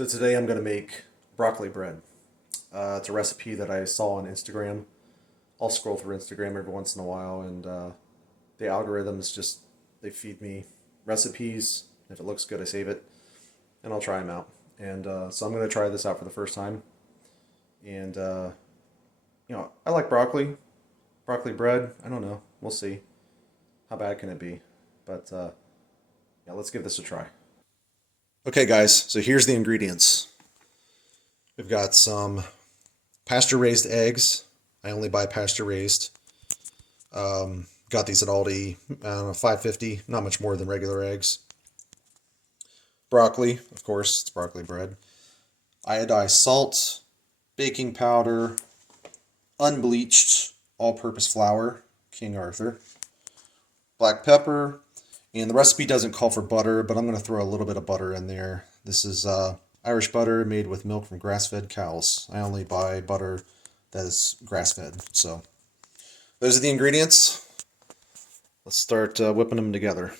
So today I'm going to make broccoli bread. It's a recipe that I saw on Instagram. I'll scroll through Instagram every once in a while, and the algorithms just they feed me recipes. If it looks good, I save it, and I'll try them out. And so I'm going to try this out for the first time. And I like broccoli bread. I don't know. We'll see. How bad can it be? But yeah, let's give this a try. Okay, guys. So here's the ingredients. We've got some pasture raised eggs. I only buy pasture raised. Got these at Aldi. I don't know, 5.50. Not much more than regular eggs. Broccoli, of course, it's broccoli bread. Iodized salt, baking powder, unbleached all-purpose flour, King Arthur, black pepper, and the recipe doesn't call for butter, but I'm going to throw a little bit of butter in there. This is Irish butter made with milk from grass-fed cows. I only buy butter that is grass-fed. So those are the ingredients. Let's start whipping them together.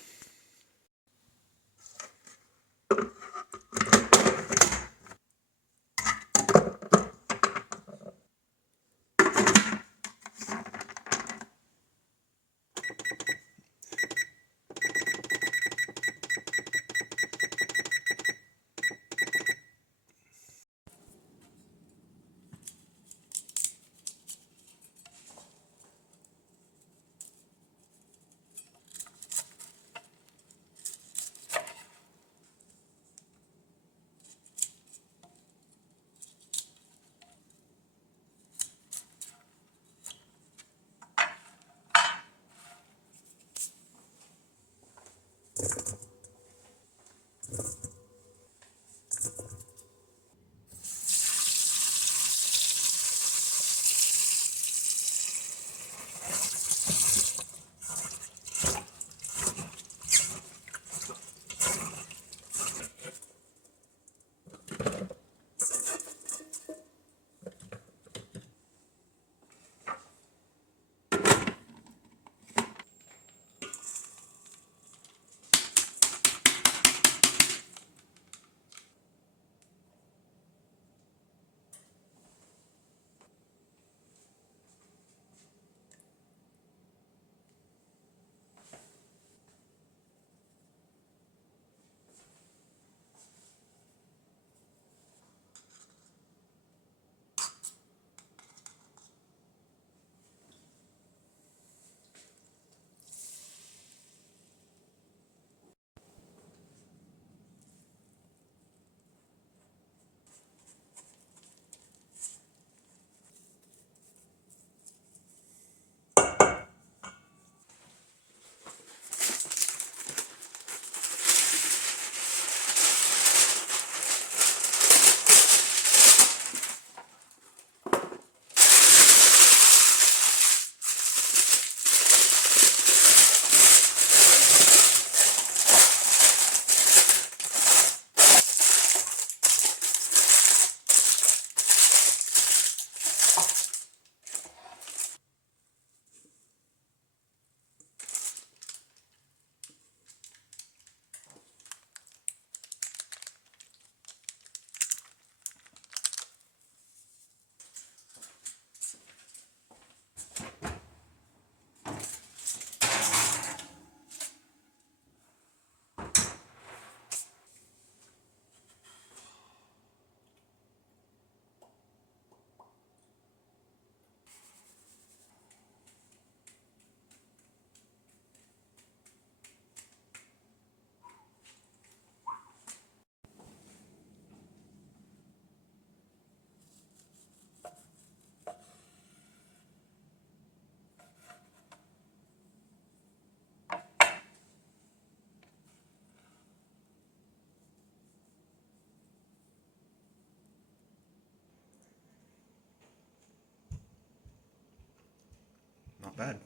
Not bad.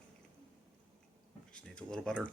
Just needs a little butter.